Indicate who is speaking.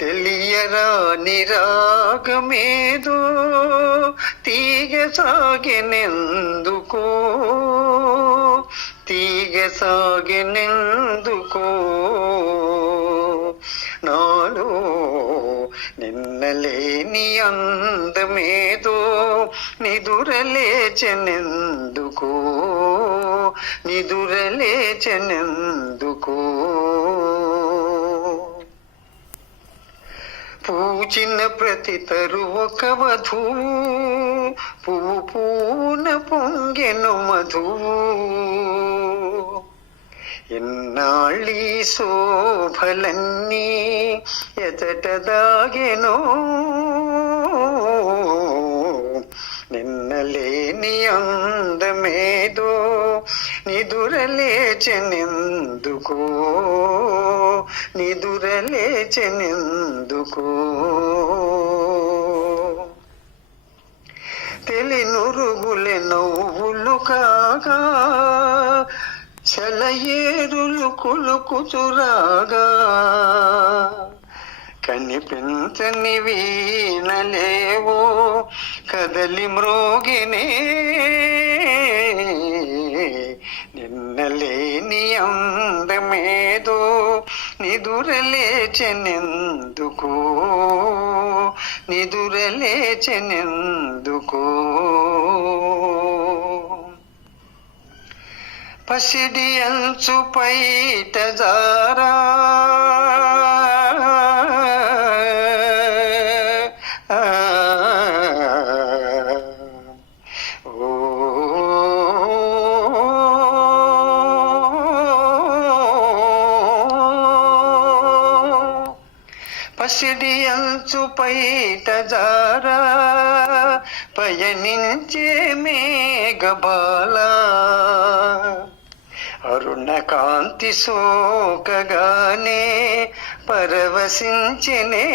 Speaker 1: తెలియరా నిరాగమేదో? తీగ సాగినెందుకో? తీగ సాగినెందుకో? నాలో నిన్నలేని అందమేదో? నిదురలేచనెందుకో? నిదురలేచనెందుకో? పూచిన ప్రతి తరు ఒక వధువు పువ్వు పూన పొంగెను మధువు ఎన్నాళ్ళీ శోభలన్నీ ఎతట దాగెనో. నిదురలేచెనెందుకో నిదురలేచెనెందుకో తెలినురుగులె నవ్వులు కాగా చలయేరులు కులుకుతురాగా కనిపించని వీణలేవో కదలి మ్రోగినే నిదురలేచెనెందుకో? నిదురలేచెనెందుకో? పసిడి అంచు పైట జారా పసిడి అంచు పైట జారా పయనించే మేఘబాల అరుణ కాంతి సోకగానే పరవశించినే.